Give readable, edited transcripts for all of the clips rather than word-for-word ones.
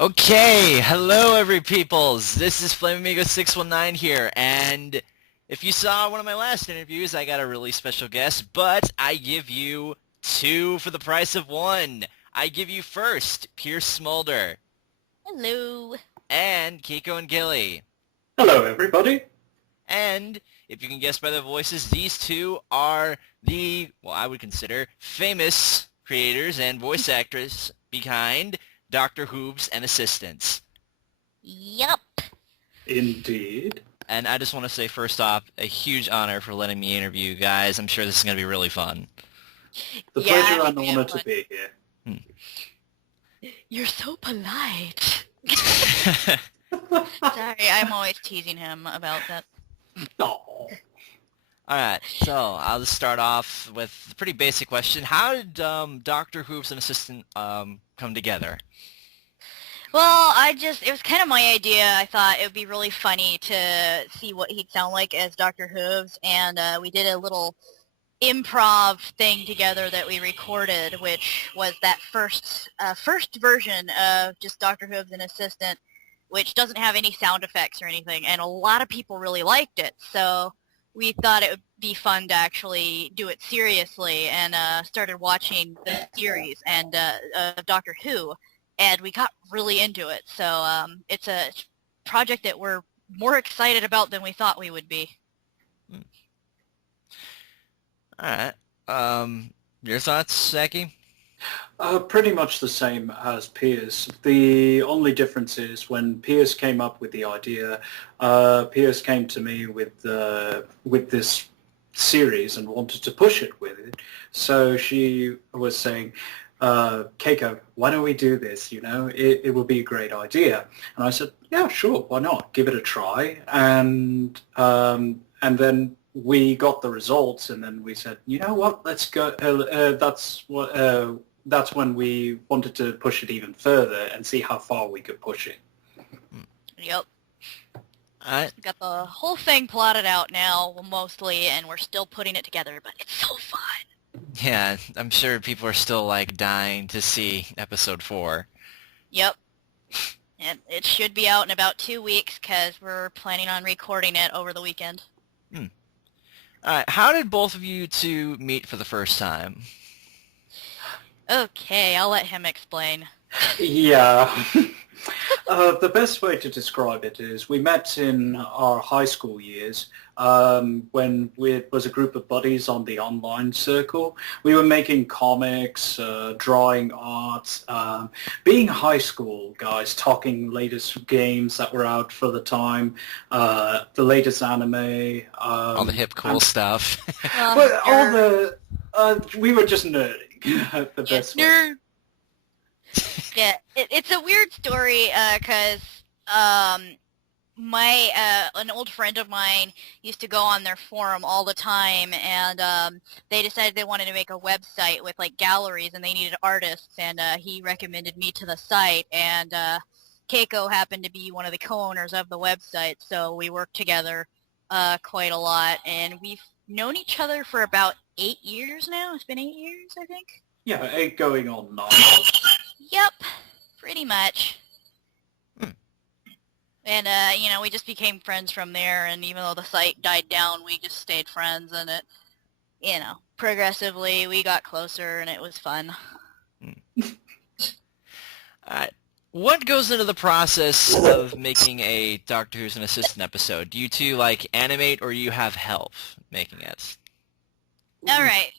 Okay, hello every peoples. This is FlameAmigo619 here, and if you saw one of my last interviews, I got a really special guest, but I give you two for the price of one. I give you first PierceSmoulder Hello. and Keikoandgilly. Hello, everybody. And if you can guess by their voices, these two are the, well, I would consider famous creators and voice actors behind Dr. Hooves and Assistants. Yup. Indeed. And I just want to say first off, a huge honor for letting me interview you guys. I'm sure this is going to be really fun. The Yeah, pleasure I and think honor it to would. be here. You're so polite. Sorry, I'm always teasing him about that. Oh. Alright, so I'll just start off with a pretty basic question. How did Dr. Hooves and Assistant come together? Well, it was kind of my idea. I thought it would be really funny to see what he'd sound like as Dr. Hooves, and we did a little improv thing together that we recorded, which was that first version of just Dr. Hooves and Assistant, which doesn't have any sound effects or anything, and a lot of people really liked it. So we thought it would be fun to actually do it seriously, and started watching the series and of Doctor Who, and we got really into it. So it's a project that we're more excited about than we thought we would be. Alright, your thoughts, Saki? Pretty much the same as Pierce. The only difference is when Pierce came up with the idea, Pierce came to me with this series and wanted to push it with it. So she was saying, Keiko, why don't we do this? You know, it would be a great idea. And I said, yeah, sure, why not? Give it a try. And then we got the results, and then we said, you know what? Let's go. That's when we wanted to push it even further and see how far we could push it. Yep. Alright. Got the whole thing plotted out now, mostly, and we're still putting it together, but it's so fun. Yeah, I'm sure people are still, like, dying to see episode 4. Yep. And it should be out in about 2 weeks, because we're planning on recording it over the weekend. Alright, how did both of you two meet for the first time? Okay, I'll let him explain. Yeah. The best way to describe it is we met in our high school years when it was a group of buddies on the online circle. We were making comics, drawing art, being high school guys, talking latest games that were out for the time, the latest anime. All the hip, cool stuff. But all the... we were just nerding. The best way. Nerd. Yeah, it's a weird story because an old friend of mine used to go on their forum all the time, and they decided they wanted to make a website with like galleries, and they needed artists, and he recommended me to the site, and Keiko happened to be one of the co-owners of the website, so we worked together quite a lot, and we've known each other for about 8 years now. It's been 8 years, I think. Yeah, 8 going on 9. Yep, pretty much. And, we just became friends from there, and even though the site died down, we just stayed friends, and it, progressively we got closer, and it was fun. What goes into the process of making a Doctor Who's an Assistant episode? Do you two, like, animate, or you have help making it? Alright.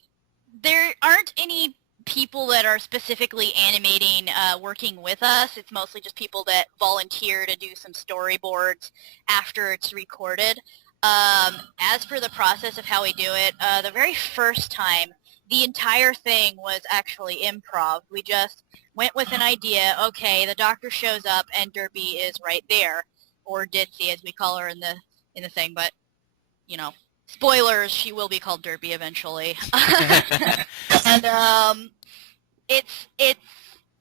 There aren't any people that are specifically animating working with us. It's mostly just people that volunteer to do some storyboards after it's recorded. As for the process of how we do it, the very first time, the entire thing was actually improv. We just went with an idea. Okay, the doctor shows up and Derpy is right there, or Ditzy as we call her in the thing, but spoilers, she will be called Derpy eventually. And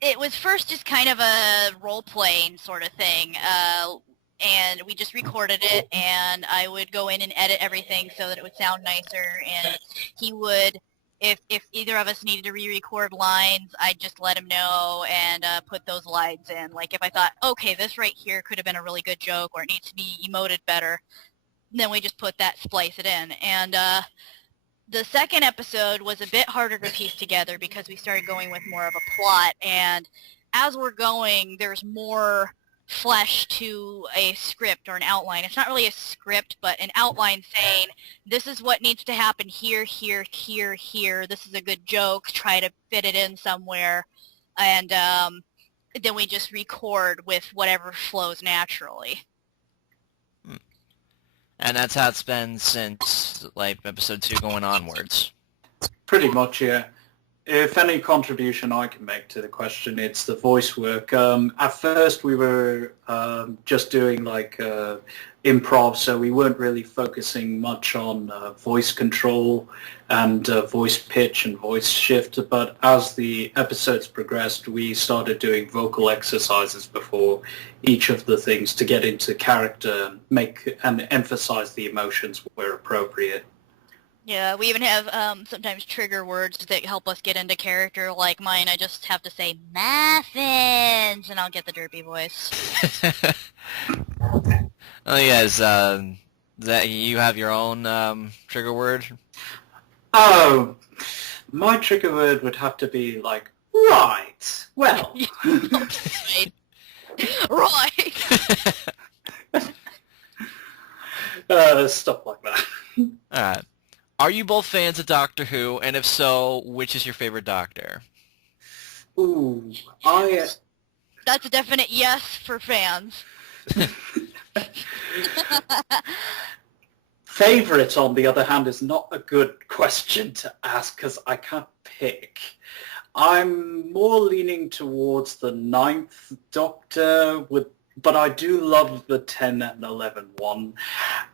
it was first just kind of a role-playing sort of thing, and we just recorded it, and I would go in and edit everything so that it would sound nicer, and he would if either of us needed to re-record lines, I'd just let him know and put those lines in. Like if I thought, okay, this right here could have been a really good joke or it needs to be emoted better, then we just put that, splice it in. And the second episode was a bit harder to piece together because we started going with more of a plot, and as we're going, there's more flesh to a script or an outline. It's not really a script, but an outline saying, this is what needs to happen here, here, here, here. This is a good joke. Try to fit it in somewhere. And then we just record with whatever flows naturally. And that's how it's been since, like, episode 2 going onwards. Pretty much, yeah. If any contribution I can make to the question, it's the voice work. At first we were just doing like improv, so we weren't really focusing much on voice control and voice pitch and voice shift. But as the episodes progressed, we started doing vocal exercises before each of the things to get into character, make and emphasize the emotions where appropriate. Yeah, we even have sometimes trigger words that help us get into character. Like mine, I just have to say muffins, and I'll get the derpy voice. Oh yes, that you have your own trigger word? Oh, my trigger word would have to be like, right, well. Right. Right. Stuff like that. Alright. Are you both fans of Doctor Who? And if so, which is your favorite Doctor? Ooh, That's a definite yes for fans. Favorite, on the other hand, is not a good question to ask because I can't pick. I'm more leaning towards the 9th Doctor, but I do love the 10 and 11 one.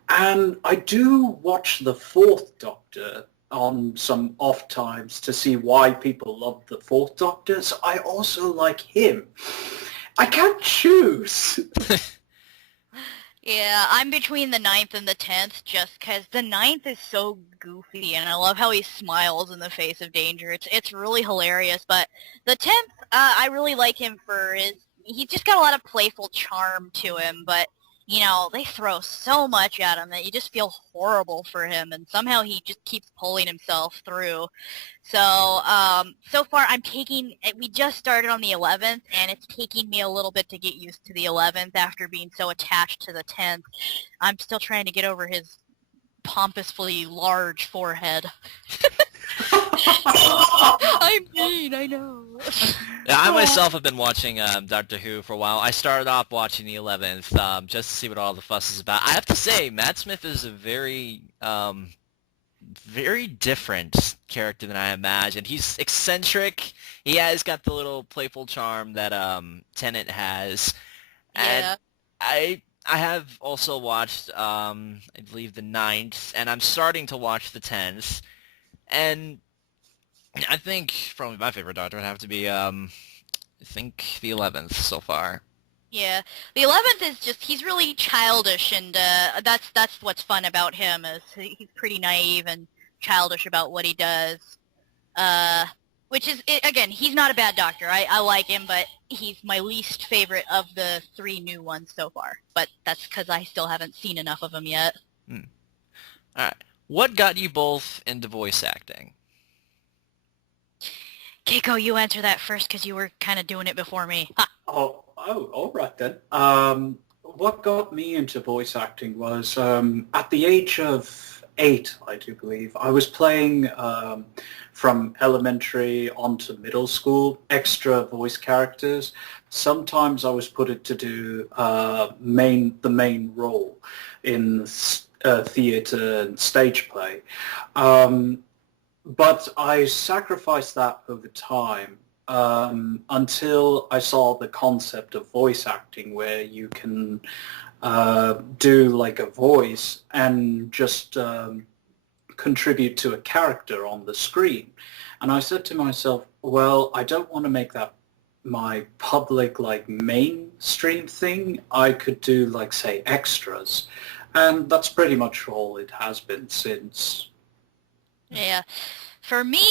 And I do watch the 4th Doctor on some off times to see why people love the 4th Doctor, so I also like him. I can't choose. Yeah, I'm between the 9th and the 10th just because the 9th is so goofy, and I love how he smiles in the face of danger. It's really hilarious, but the 10th, I really like him for he's just got a lot of playful charm to him, but, you know, they throw so much at him that you just feel horrible for him, and somehow he just keeps pulling himself through. So, so far we just started on the 11th, and it's taking me a little bit to get used to the 11th after being so attached to the 10th. I'm still trying to get over his pompously large forehead. I'm mean, I know. Yeah, I myself have been watching Doctor Who for a while. I started off watching the 11th just to see what all the fuss is about. I have to say, Matt Smith is a very, very different character than I imagined. He's eccentric. He has got the little playful charm that Tennant has. Yeah. And I have also watched, I believe, the 9th, and I'm starting to watch the 10th. And I think probably my favorite Doctor would have to be, I think the 11th so far. Yeah, the 11th is just, he's really childish, and that's what's fun about him, is he's pretty naive and childish about what he does. Which is, again, he's not a bad Doctor. I like him, but he's my least favorite of the 3 new ones so far. But that's because I still haven't seen enough of him yet. Alright. What got you both into voice acting? Keiko, you answer that first because you were kind of doing it before me. Ha. Oh, all right then. What got me into voice acting was at the age of 8, I do believe, I was playing from elementary on to middle school, extra voice characters. Sometimes I was put to do the main role in theatre and stage play. But I sacrificed that over time until I saw the concept of voice acting, where you can do like a voice and just contribute to a character on the screen. And I said to myself, well, I don't want to make that my public, like, mainstream thing. I could do, like, say, extras. And that's pretty much all it has been since. Yeah. For me,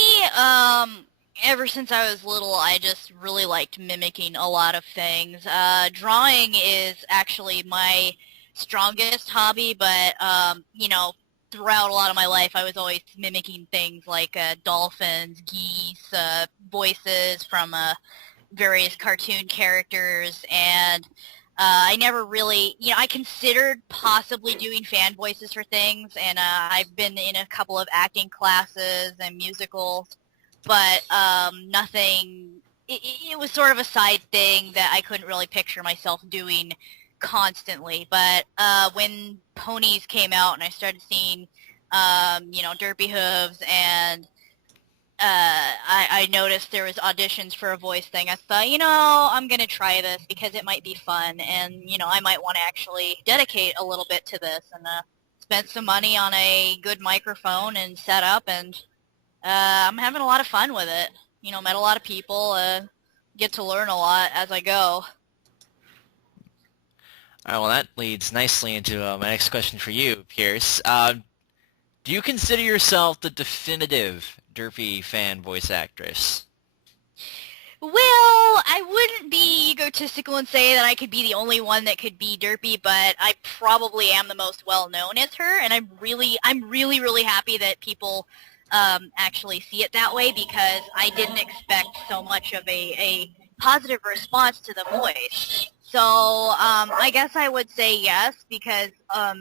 ever since I was little, I just really liked mimicking a lot of things. Drawing is actually my strongest hobby, but, throughout a lot of my life, I was always mimicking things like dolphins, geese, voices from various cartoon characters, and I never really, I considered possibly doing fan voices for things, and I've been in a couple of acting classes and musicals, but nothing, it was sort of a side thing that I couldn't really picture myself doing constantly. But when ponies came out and I started seeing, Derpy Hooves, and I noticed there was auditions for a voice thing, I thought, I'm going to try this because it might be fun, and, I might want to actually dedicate a little bit to this, and spent some money on a good microphone and setup, and I'm having a lot of fun with it. Met a lot of people, get to learn a lot as I go. All right, well, that leads nicely into my next question for you, Pierce. Do you consider yourself the definitive Derpy fan voice actress? Well, I wouldn't be egotistical and say that I could be the only one that could be Derpy, but I probably am the most well-known as her, and I'm really, really happy that people actually see it that way, because I didn't expect so much of a positive response to the voice. So I guess I would say yes, because a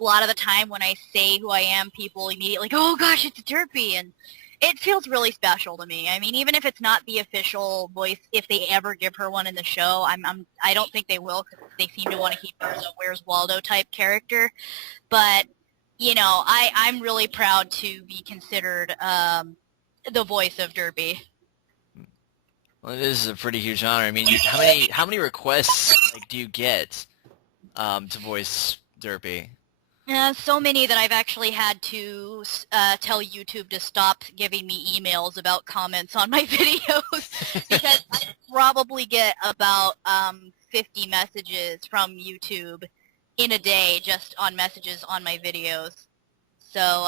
lot of the time when I say who I am, people immediately go, oh gosh, it's Derpy, and it feels really special to me. I mean, even if it's not the official voice, if they ever give her one in the show, I don't think they will, because they seem to want to keep her as a Where's Waldo type character. But I'm really proud to be considered the voice of Derpy. Well, it is a pretty huge honor. I mean, how many requests do you get to voice Derpy? So many that I've actually had to tell YouTube to stop giving me emails about comments on my videos, because I probably get about 50 messages from YouTube in a day just on messages on my videos. So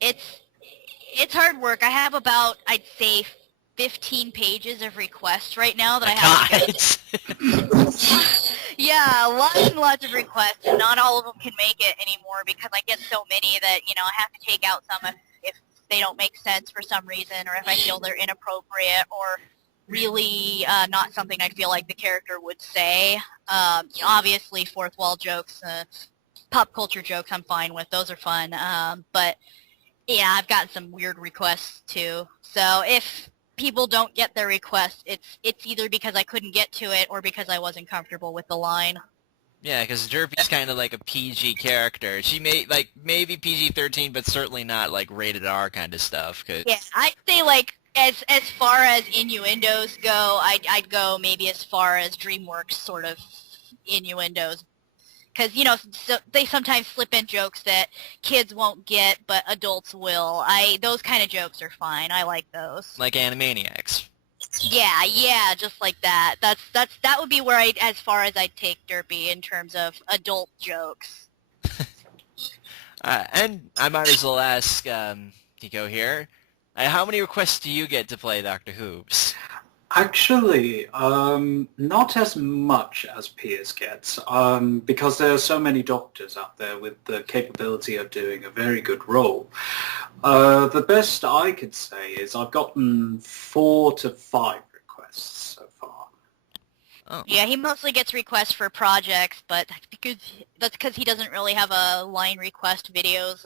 it's hard work. I have about, I'd say, 15 pages of requests right now that I have to get. Yeah, lots and lots of requests, and not all of them can make it anymore, because I get so many that, I have to take out some if they don't make sense for some reason, or if I feel they're inappropriate, or really not something I feel like the character would say. Obviously, fourth wall jokes, pop culture jokes I'm fine with. Those are fun. But, yeah, I've gotten some weird requests, too. So if people don't get their request, it's either because I couldn't get to it or because I wasn't comfortable with the line. Yeah, because Derpy's kind of like a PG character. She may maybe PG-13, but certainly not rated R kind of stuff. Yeah, I'd say as far as innuendos go, I'd go maybe as far as DreamWorks sort of innuendos. Because, so they sometimes slip in jokes that kids won't get, but adults will. Those kind of jokes are fine. I like those. Like Animaniacs. Yeah, just like that. That would be where as far as I'd take Derpy in terms of adult jokes. And I might as well ask Nico here, how many requests do you get to play Dr. Hooves? Actually, not as much as Pierce gets, because there are so many doctors out there with the capability of doing a very good role. The best I could say is I've gotten 4 to 5 requests so far. Oh. Yeah, he mostly gets requests for projects, but that's because he doesn't really have a line request videos.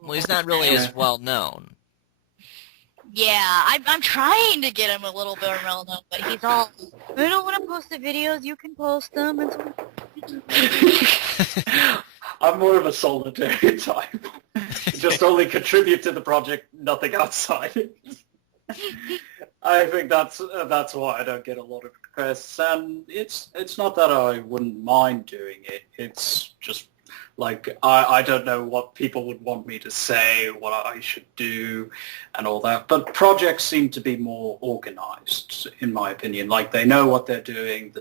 Well, he's not really as well known. Yeah, I'm trying to get him a little bit well known, but he's all, I don't want to post the videos, you can post them. And I'm more of a solitary type. Just only contribute to the project, nothing outside. I think that's why I don't get a lot of requests, and it's not that I wouldn't mind doing it. It's just I don't know what people would want me to say, what I should do, and all that. But projects seem to be more organized, in my opinion. They know what they're doing. The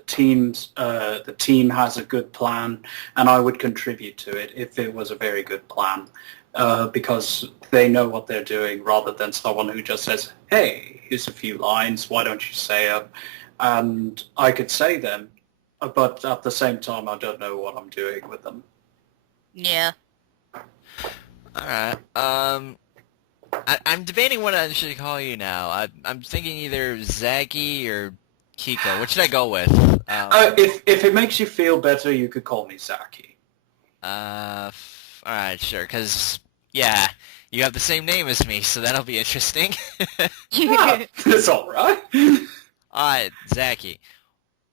team has a good plan, and I would contribute to it if it was a very good plan. because they know what they're doing rather than someone who just says, hey, here's a few lines, why don't you say them? And I could say them, but at the same time, I don't know what I'm doing with them. Yeah. Alright, I'm debating what I should call you now. I'm thinking either Zaki or Kiko. What should I go with? If it makes you feel better, you could call me Zaki. Alright, sure, because, yeah, you have the same name as me, so that'll be interesting. That's alright. Alright, Zaki.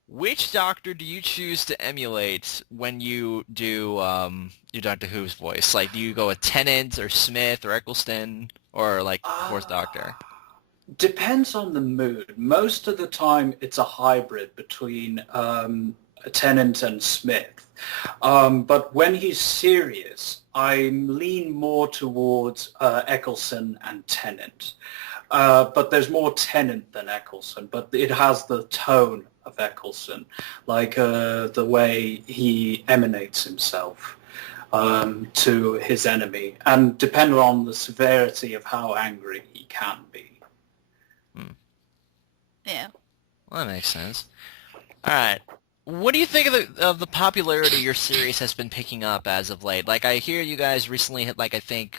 Which Doctor do you choose to emulate when you do your Doctor Who's voice? Like, do you go with Tennant or Smith or Eccleston or like Fourth Doctor? Depends on the mood. Most of the time, it's a hybrid between Tennant and Smith. But when he's serious, I lean more towards Eccleston and Tennant. But there's more Tennant than Eccleston, but it has the tone of Eccleston, like the way he emanates himself to his enemy, and depending on the severity of how angry he can be. Yeah. Well, that makes sense. Alright. What do you think of the popularity your series has been picking up as of late? Like, I hear you guys recently hit, like, I think,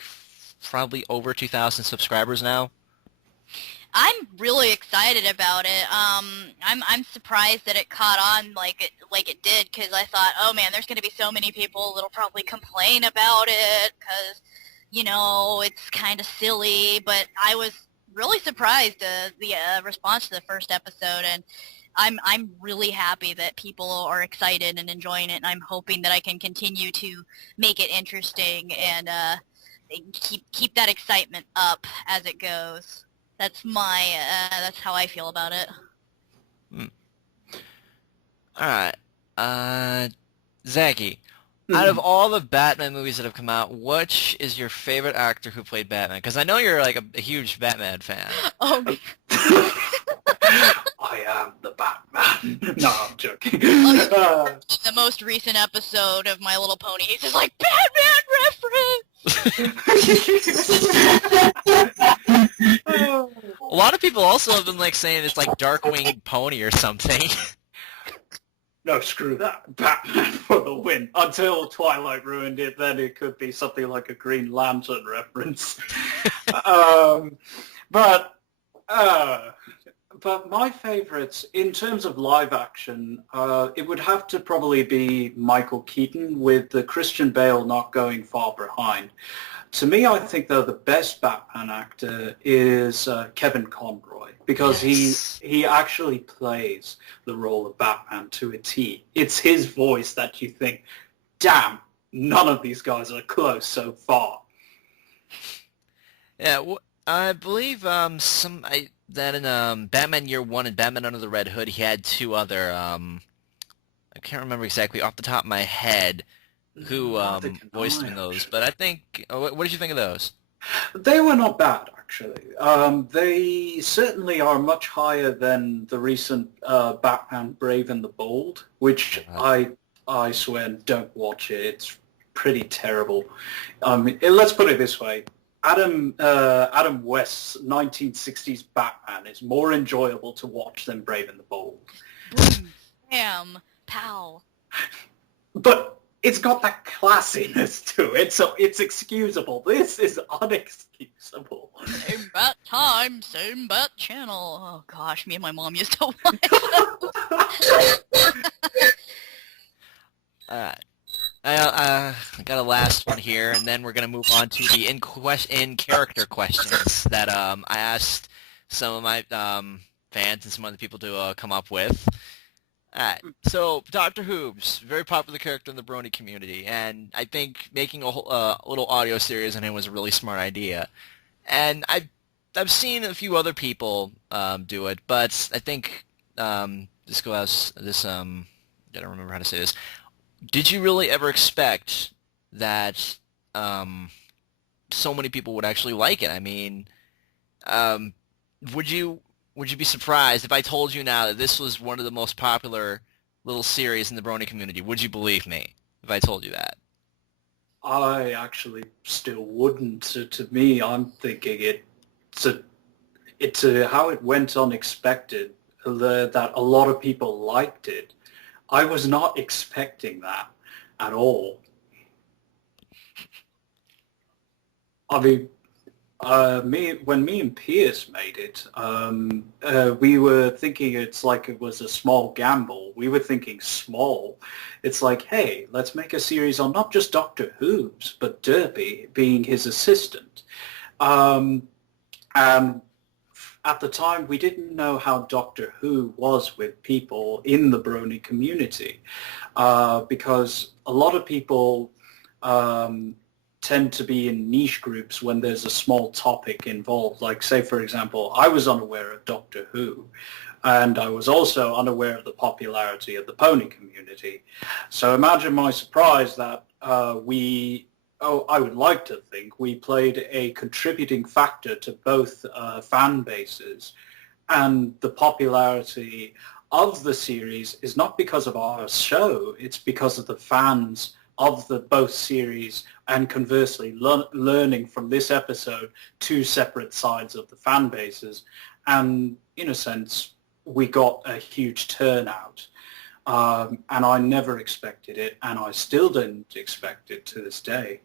probably over 2,000 subscribers now. I'm really excited about it. I'm surprised that it caught on like it did, because I thought, oh man, there's going to be so many people that'll probably complain about it because, you know, it's kind of silly. But I was really surprised the response to the first episode, and I'm really happy that people are excited and enjoying it. And I'm hoping that I can continue to make it interesting and keep that excitement up as it goes. That's that's how I feel about it. Alright, Zaki, out of all the Batman movies that have come out, which is your favorite actor who played Batman? Because I know you're like a huge Batman fan. Oh. I am the Batman. No, I'm joking. The most recent episode of My Little Pony, he's just like, Batman reference! A lot of people also have been like saying it's like Darkwing Pony or something. No, screw that. Batman for the win. Until Twilight ruined it, then it could be something like a Green Lantern reference. But my favourites, in terms of live action, it would have to probably be Michael Keaton, with the Christian Bale not going far behind. To me, I think, though, the best Batman actor is Kevin Conroy, because he actually plays the role of Batman to a T. It's his voice that you think, damn, none of these guys are close so far. Yeah, I believe that in Batman Year One and Batman Under the Red Hood, he had two other I can't remember exactly off the top of my head who voiced him in those, but I think what did you think of those? They were not bad, actually. They certainly are much higher than the recent Batman Brave and the Bold, which I swear, don't watch it. It's pretty terrible. Let's put it this way. Adam West's 1960s Batman is more enjoyable to watch than Brave and the Bold. Boom, bam, pow. But it's got that classiness to it, so it's excusable. This is unexcusable. Same bat time, same bat channel. Oh gosh, me and my mom used to watch that. Alright. I got a last one here, and then we're going to move on to the in-character questions that I asked some of my fans and some other people to come up with. Alright, so Dr. Hooves, very popular character in the Brony community, and I think making a little audio series on him was a really smart idea. And I've seen a few other people do it, but I think I don't remember how to say this. Did you really ever expect that so many people would actually like it? I mean, would you be surprised if I told you now that this was one of the most popular little series in the Brony community? Would you believe me if I told you that? I actually still wouldn't. To me, I'm thinking it's how it went unexpected, that a lot of people liked it. I was not expecting that at all. I mean, when me and Pierce made it, we were thinking it's like it was a small gamble. We were thinking small. It's like, hey, let's make a series on not just Doctor Hooves, but Derpy being his assistant. And at the time, we didn't know how Doctor Who was with people in the Brony community, because a lot of people tend to be in niche groups when there's a small topic involved. Like, say, for example, I was unaware of Doctor Who, and I was also unaware of the popularity of the pony community. So imagine my surprise that I would like to think we played a contributing factor to both fan bases, and the popularity of the series is not because of our show, it's because of the fans of the both series, and conversely learning from this episode two separate sides of the fan bases. And in a sense, we got a huge turnout. And I never expected it, and I still didn't expect it to this day.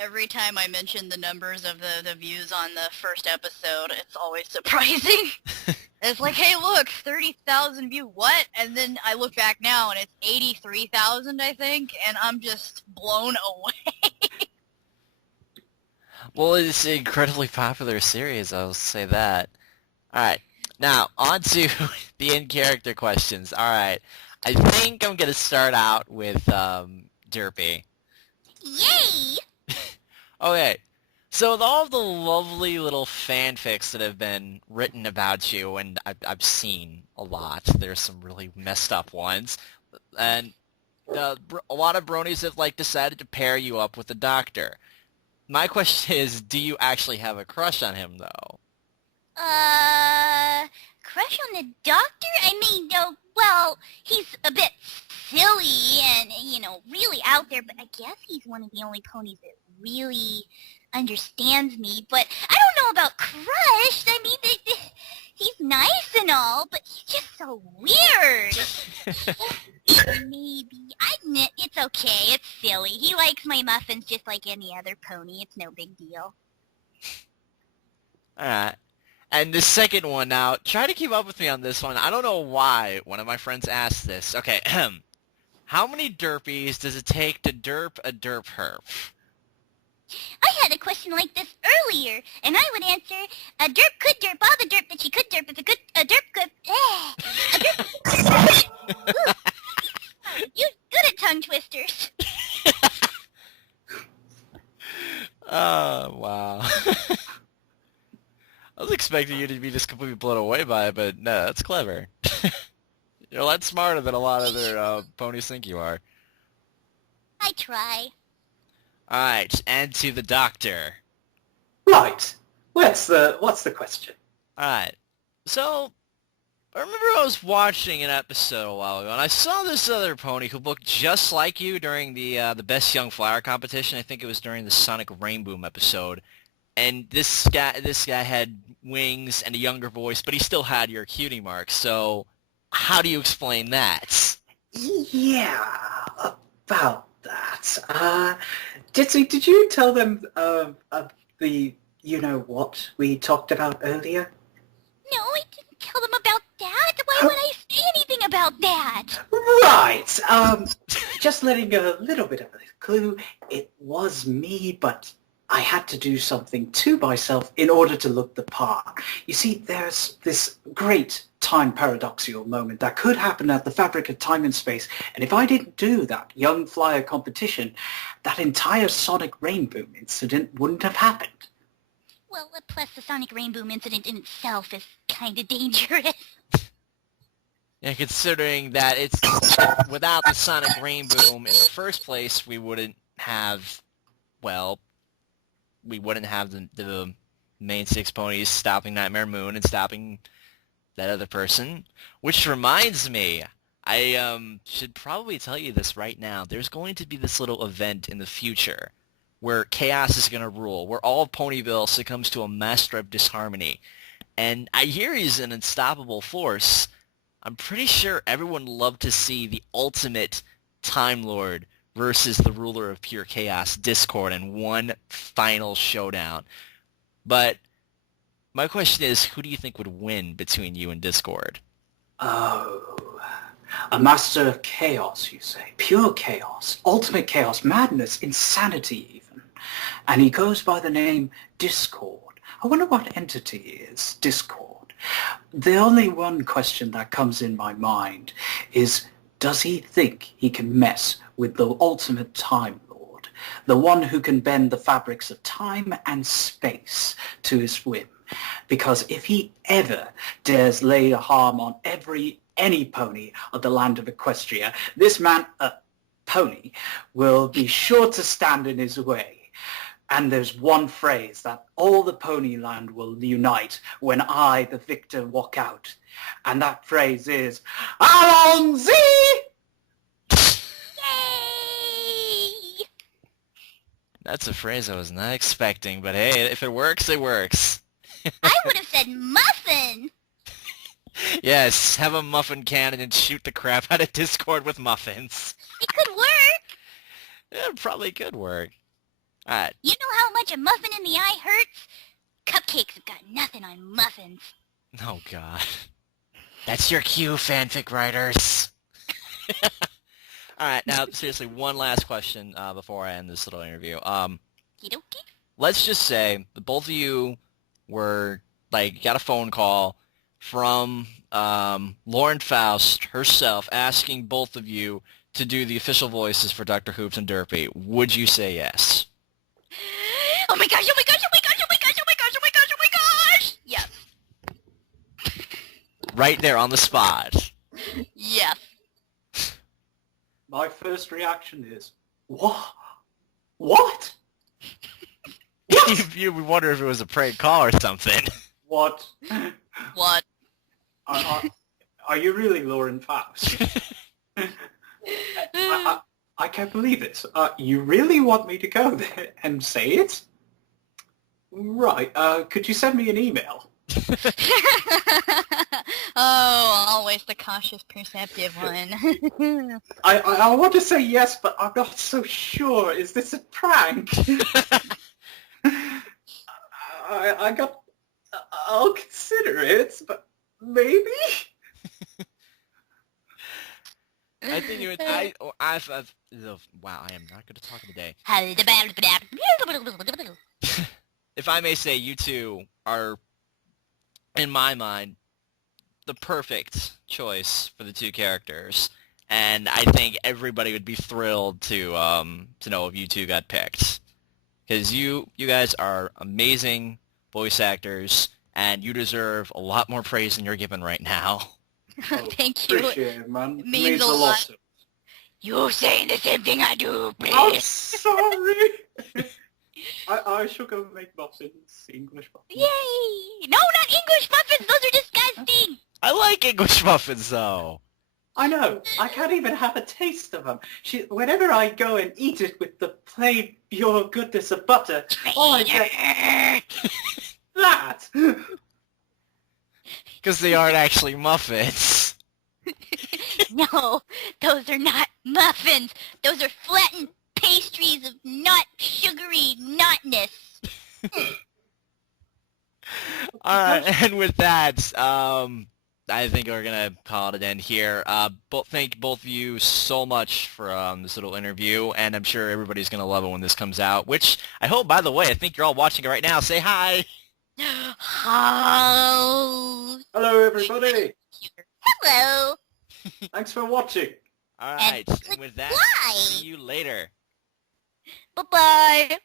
Every time I mention the numbers of the views on the first episode, it's always surprising. It's like, hey, look, 30,000 view, what? And then I look back now, and it's 83,000, I think, and I'm just blown away. Well, it's an incredibly popular series, I'll say that. Alright, now, on to the in-character questions. Alright, I think I'm going to start out with Derpy. Yay! Okay, so with all of the lovely little fanfics that have been written about you, and I've seen a lot, there's some really messed up ones, and a lot of bronies have decided to pair you up with the Doctor. My question is, do you actually have a crush on him, though? Crush on the Doctor? I mean, no, well, he's a bit silly and, really out there, but I guess he's one of the only ponies that really understands me. But I don't know about crush. I mean, he's nice and all, but he's just so weird. Maybe. It's okay. It's silly. He likes my muffins just like any other pony. It's no big deal. Alright. And the second one now, try to keep up with me on this one. I don't know why one of my friends asked this. Okay, how many derpies does it take to derp a derp herp? I had a question like this earlier, and I would answer, a derp could derp all the derp that she could derp if a derp could... You're good at tongue twisters. Oh, wow. I was expecting you to be just completely blown away by it, but no, that's clever. You're a lot smarter than a lot of other ponies think you are. I try. Alright, and to the Doctor. Right. What's the question? Alright, so I remember I was watching an episode a while ago, and I saw this other pony who looked just like you during the Best Young Flower competition. I think it was during the Sonic Rainboom episode. And this guy had wings and a younger voice, but he still had your cutie mark. So how do you explain that? Yeah, about that. Did you tell them the what we talked about earlier? No, I didn't tell them about that. Why would I say anything about that? Right. Just letting a little bit of a clue. It was me, but I had to do something to myself in order to look the part. You see, there's this great time paradoxical moment that could happen at the fabric of time and space, and if I didn't do that young flyer competition, that entire Sonic Rainboom incident wouldn't have happened. Well, plus the Sonic Rainboom incident in itself is kind of dangerous. Yeah, considering that it's without the Sonic Rainboom in the first place, we wouldn't have, well, we wouldn't have the main six ponies stopping Nightmare Moon and stopping that other person. Which reminds me, I should probably tell you this right now. There's going to be this little event in the future where chaos is going to rule, where all of Ponyville succumbs to a master of disharmony. And I hear he's an unstoppable force. I'm pretty sure everyone would love to see the ultimate Time Lord versus the ruler of pure chaos, Discord, in one final showdown. But my question is, who do you think would win between you and Discord? Oh, a master of chaos, you say? Pure chaos, ultimate chaos, madness, insanity even. And he goes by the name Discord. I wonder what entity is Discord. The only one question that comes in my mind is, does he think he can mess with the ultimate Time Lord? The one who can bend the fabrics of time and space to his whim? Because if he ever dares lay a harm on any pony of the land of Equestria, this man, pony, will be sure to stand in his way. And there's one phrase that all the Ponyland will unite when I, the victor, walk out. And that phrase is, Allons-y! Yay! That's a phrase I was not expecting, but hey, if it works, it works. I would have said muffin! Yes, have a muffin cannon and shoot the crap out of Discord with muffins. It could work! It probably could work. Alright. You know how much a muffin in the eye hurts? Cupcakes have got nothing on muffins. Oh god. That's your cue, fanfic writers. Alright, now seriously, one last question before I end this little interview. Okie-dokie. Let's just say that both of you were, got a phone call from Lauren Faust herself asking both of you to do the official voices for Dr. Hooves and Derpy. Would you say yes? Oh my gosh, oh my gosh, oh my gosh, oh my gosh, oh my gosh, oh my gosh, oh my gosh! Yes. Right there on the spot. Yes. My first reaction is, what? What? What? You would wonder if it was a prank call or something. What? What? Are you really Lauren Faust? I can't believe it. You really want me to go there and say it? Right. Could you send me an email? Oh, always the cautious, perceptive one. I want to say yes, but I'm not so sure. Is this a prank? I'll consider it, but maybe? I think you would. Wow, I am not good at talking today. If I may say, you two are, in my mind, the perfect choice for the two characters, and I think everybody would be thrilled to know if you two got picked, because you guys are amazing voice actors, and you deserve a lot more praise than you're given right now. Thank you. Appreciate it, man. It means a lot. You're saying the same thing I do, I'm please. sorry. I shall go make muffins, English muffins. Yay! No, not English muffins. Those are disgusting. I like English muffins, though. I know. I can't even have a taste of them. Whenever I go and eat it with the plain pure goodness of butter, all I get that. Because they aren't actually muffins. No, those are not muffins. Those are flattened pastries of not sugary notness. Alright, and with that, I think we're going to call it an end here. Thank both of you so much for this little interview, and I'm sure everybody's going to love it when this comes out, which I hope, by the way, I think you're all watching it right now. Say hi! Hello. Hello, everybody. Hello. Thanks for watching. Alright, and with that, goodbye. see you later. Bye-bye.